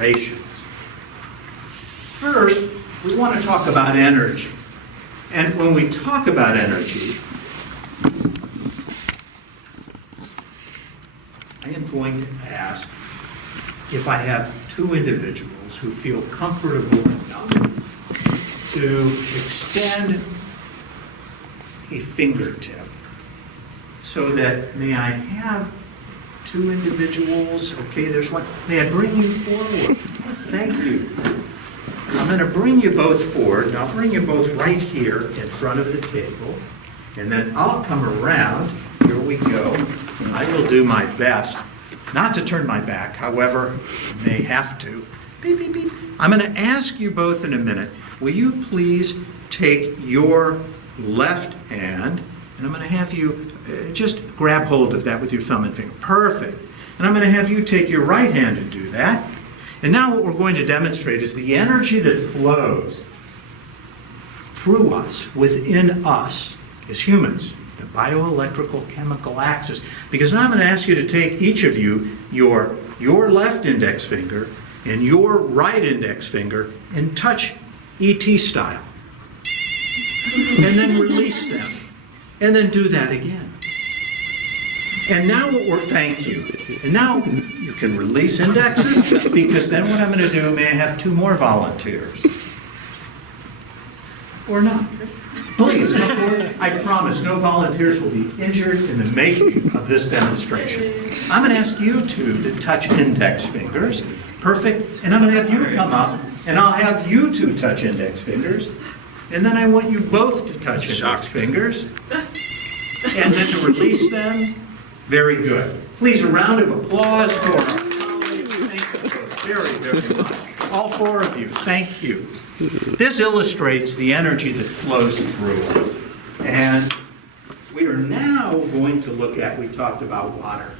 considerations. First, we want to talk about energy. And when we talk about energy, I am going to ask if I have two individuals who feel comfortable enough to extend a fingertip so that, may I have two individuals? Okay, there's one. May I bring you forward? Thank you. I'm going to bring you both forward, and I'll bring you both right here in front of the table, and then I'll come around. Here we go. I will do my best not to turn my back, however, I may have to. Beep, beep, beep. I'm going to ask you both in a minute, will you please take your left hand, and I'm going to have you just grab hold of that with your thumb and finger. Perfect. And I'm going to have you take your right hand and do that. And now what we're going to demonstrate is the energy that flows through us, within us, as humans, the bioelectrical chemical axis. Because now I'm going to ask you to take each of you your left index finger and your right index finger and touch ET style. And then release them. And then do that again. And now thank you. And now you can release indexes, because then what I'm going to do, may I have two more volunteers? Or not? Please, come forward. I promise no volunteers will be injured in the making of this demonstration. I'm going to ask you two to touch index fingers. Perfect. And I'm going to have you come up, and I'll have you two touch index fingers. And then I want you both to touch index fingers. And then to release them. Very good. Please, a round of applause for our colleagues. Thank you very, very much. All four of you, thank you. This illustrates the energy that flows through us. And we are now going to look at, we talked about water.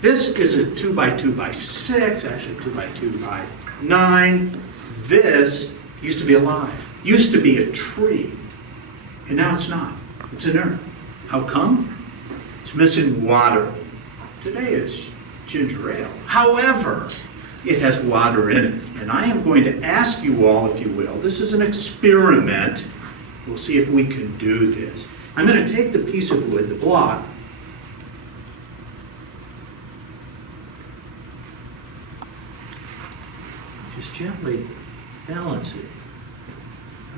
This is a 2 by 2 by 6, actually 2 by 2 by 9. This used to be alive, used to be a tree, and now it's not. It's inert. How come? It's missing water. Today it's ginger ale. However, it has water in it. And I am going to ask you all, if you will, this is an experiment. We'll see if we can do this. I'm going to take the piece of wood, the block, just gently balance it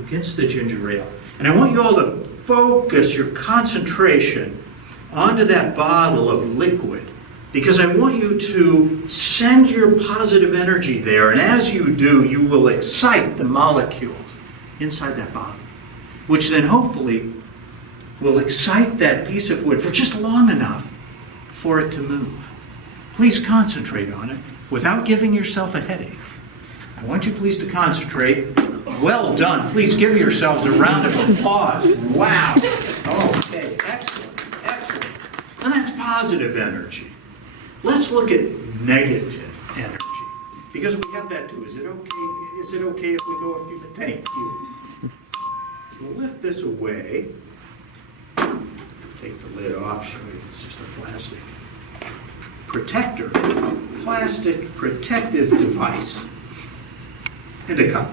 against the ginger ale. And I want you all to focus your concentration onto that bottle of liquid, because I want you to send your positive energy there, and as you do, you will excite the molecules inside that bottle, which then hopefully will excite that piece of wood for just long enough for it to move. Please concentrate on it without giving yourself a headache. I want you please to concentrate. Well done. Please give yourselves a round of applause. Wow. Okay, excellent. And that's positive energy. Let's look at negative energy, because we have that too. Is it okay? Is it okay if we go a few? Thank you. We'll lift this away. Take the lid off. Show you it's just a plastic protector, plastic protective device, and a cup.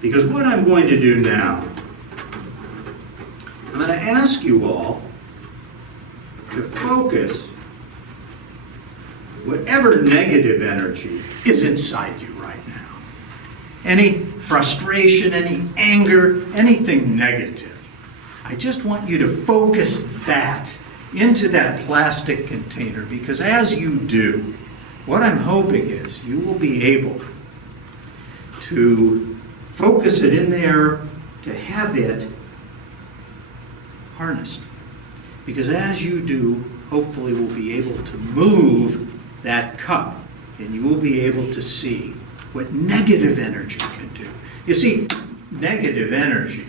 Because what I'm going to do now, I'm going to ask you all to focus whatever negative energy is inside you right now. Any frustration, any anger, anything negative. I just want you to focus that into that plastic container, because as you do, what I'm hoping is you will be able to focus it in there, to have it harnessed. Because as you do, hopefully we'll be able to move that cup, and you will be able to see what negative energy can do. You see, negative energy.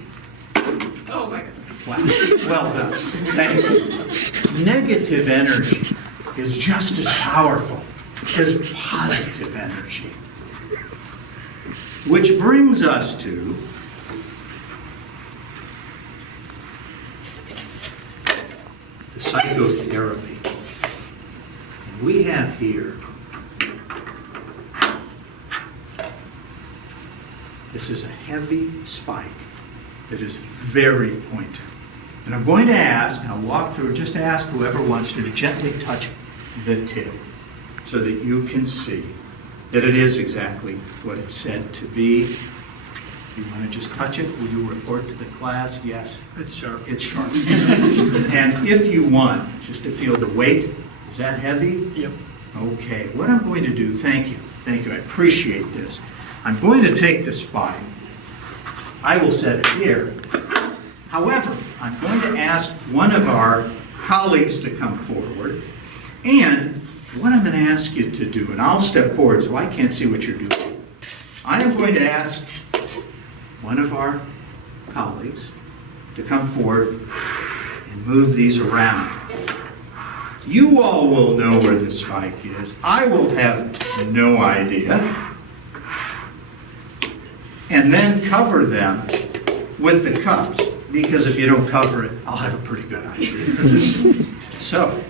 Oh my God. Wow. Well done. Thank you. Negative energy is just as powerful as positive energy. Which brings us to the psychotherapy. And we have here, this is a heavy spike that is very pointed. And I'm going to ask, and I'll walk through, just ask whoever wants to gently touch the tip so that you can see that it is exactly what it's said to be. If you want to just touch it, will you report to the class? Yes. It's sharp. It's sharp. And if you want, just to feel the weight, is that heavy? Yep. Okay, what I'm going to do, thank you, I appreciate this. I'm going to take the spine. I will set it here. However, I'm going to ask one of our colleagues to come forward, and what I'm going to ask you to do, and I'll step forward so I can't see what you're doing. I am going to ask one of our colleagues to come forward and move these around. You all will know where the spike is. I will have no idea. And then cover them with the cups, because if you don't cover it, I'll have a pretty good idea. So,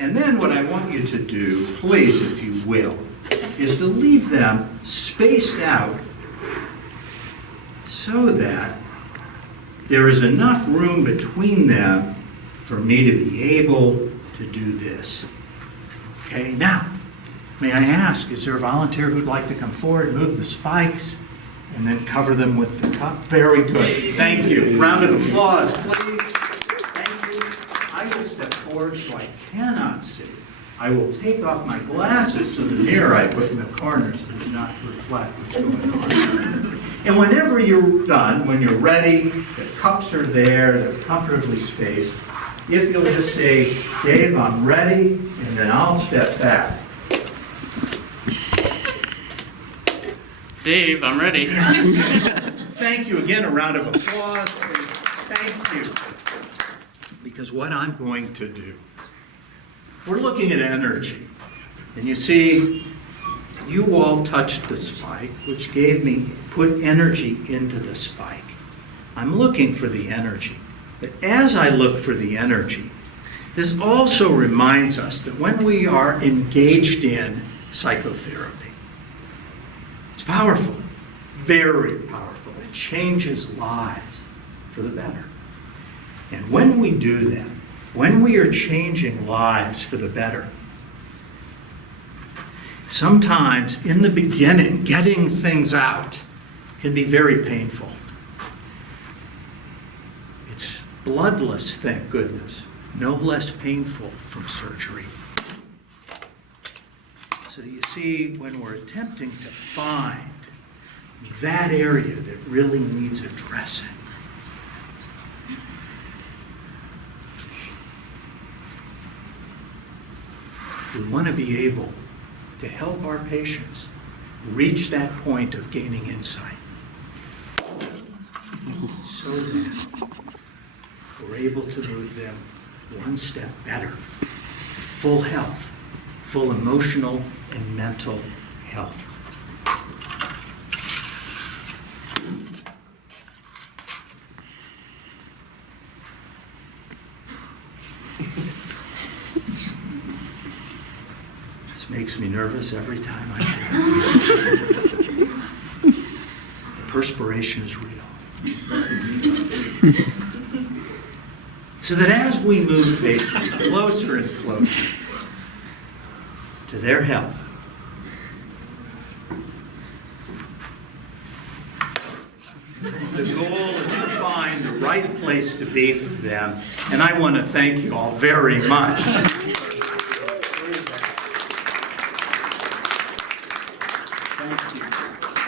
and then what I want you to do, please, if you will, is to leave them spaced out so that there is enough room between them for me to be able to do this. Okay, now, may I ask, is there a volunteer who'd like to come forward, move the spikes, and then cover them with the cup? Very good. Thank you. Round of applause, please. Thank you. I will step forward so I cannot see. I will take off my glasses so the mirror I put in the corners does not reflect what's going on. And whenever you're done, when you're ready, the cups are there, they're comfortably spaced. If you'll just say, Dave, I'm ready, and then I'll step back. Dave, I'm ready. Thank you again. A round of applause, please. Thank you. Because what I'm going to do, we're looking at energy. And you see, you all touched the spike, which put energy into the spike. I'm looking for the energy. But as I look for the energy, this also reminds us that when we are engaged in psychotherapy, it's powerful, very powerful. It changes lives for the better. And when we do that, when we are changing lives for the better, sometimes in the beginning, getting things out can be very painful. It's bloodless, thank goodness, no less painful from surgery. So you see, when we're attempting to find that area that really needs addressing, we want to be able to help our patients reach that point of gaining insight so that we're able to move them one step better to full health, full emotional and mental health. This makes me nervous every time I do it. The perspiration is real. So that as we move patients closer and closer to their health, the goal is to find the right place to be for them, and I want to thank you all very much. Thank you.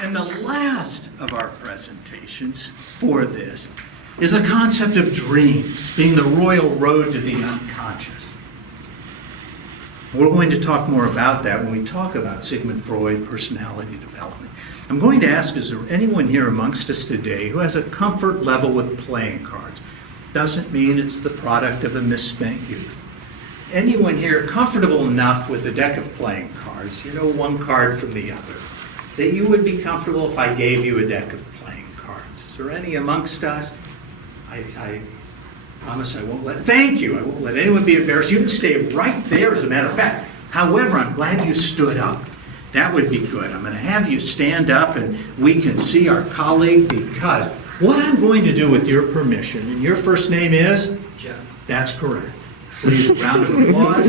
And the last of our presentations for this is the concept of dreams being the royal road to the unconscious. We're going to talk more about that when we talk about Sigmund Freud, personality development. I'm going to ask, is there anyone here amongst us today who has a comfort level with playing cards? Doesn't mean it's the product of a misspent youth. Anyone here comfortable enough with a deck of playing cards, you know, one card from the other, that you would be comfortable if I gave you a deck of playing cards? Is there any amongst us? Promise I won't thank you, I won't let anyone be embarrassed. You can stay right there, as a matter of fact. However, I'm glad you stood up. That would be good. I'm going to have you stand up and we can see our colleague, because what I'm going to do, with your permission, and your first name is? Jeff. That's correct. Please, a round of applause.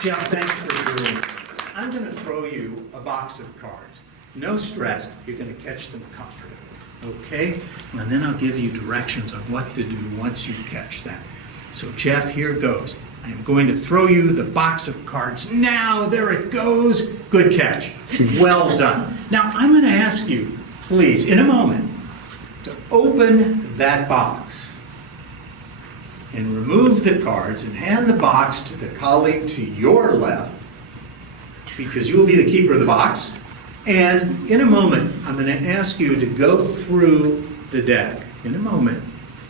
Jeff, thanks for doing it. I'm going to throw you a box of cards. No stress, you're going to catch them comfortably, okay? And then I'll give you directions on what to do once you catch that. So Jeff, here goes. I'm going to throw you the box of cards now. There it goes. Good catch. Well done. Now I'm going to ask you, please, in a moment, to open that box and remove the cards and hand the box to the colleague to your left, because you will be the keeper of the box. And in a moment, I'm going to ask you to go through the deck, in a moment,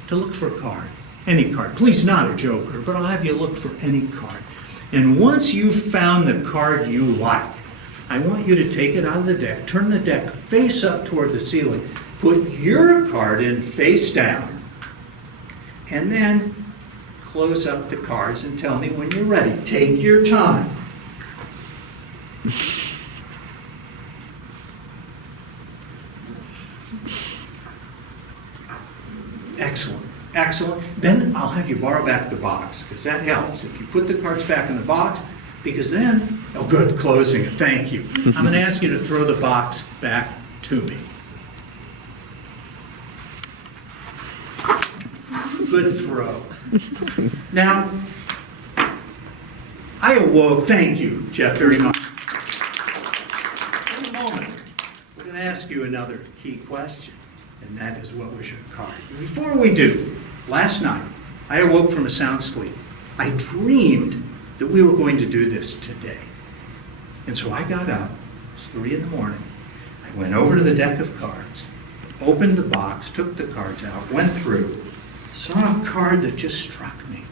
to look for a card. Any card. Please, not a joker, but I'll have you look for any card. And once you've found the card you like, I want you to take it out of the deck, turn the deck face up toward the ceiling, put your card in face down, and then close up the cards and tell me when you're ready. Take your time. Excellent. Excellent. Then I'll have you borrow back the box, because that helps. If you put the cards back in the box, because then, oh good, closing it, thank you. I'm going to ask you to throw the box back to me. Good throw. Now, I awoke, thank you, Jeff, very much. In a moment, we're going to ask you another key question. And that is, what was your card? Before we do, last night, I awoke from a sound sleep. I dreamed that we were going to do this today. And so I got up, it was 3 in the morning, I went over to the deck of cards, opened the box, took the cards out, went through, saw a card that just struck me,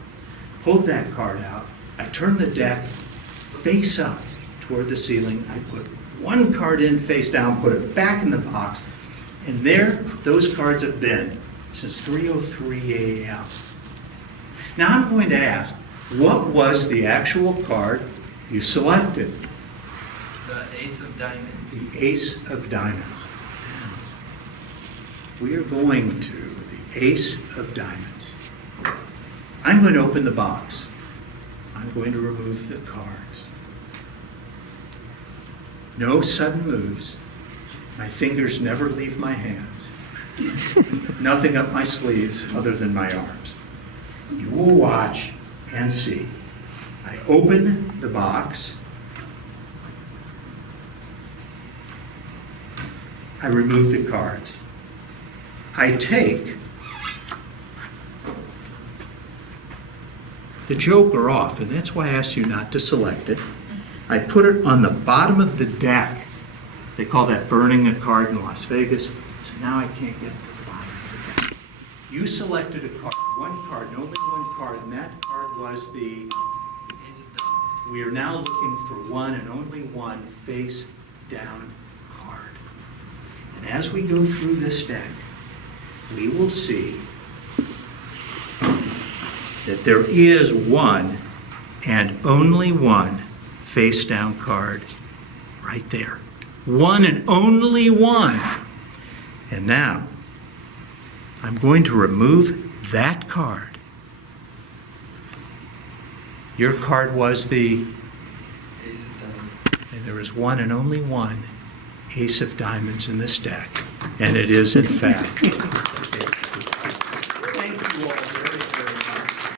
pulled that card out, I turned the deck face up toward the ceiling, I put one card in face down, put it back in the box, and there, those cards have been since 3:03 a.m. Now I'm going to ask, what was the actual card you selected? The Ace of Diamonds. The Ace of Diamonds. We are going to the Ace of Diamonds. I'm going to open the box. I'm going to remove the cards. No sudden moves. My fingers never leave my hands. Nothing up my sleeves other than my arms. You will watch and see. I open the box. I remove the cards. I take the joker off, and that's why I asked you not to select it. I put it on the bottom of the deck. They call that burning a card in Las Vegas. So now I can't get to the bottom of the deck. You selected a card, one card, and only one card, and that card was the Ace of Diamonds. We are now looking for one and only one face down card. And as we go through this deck, we will see that there is one and only one face down card right there. One and only one. And now, I'm going to remove that card. Your card was the, Ace of Diamonds. and there is one and only one Ace of Diamonds in this deck. And it is, in fact,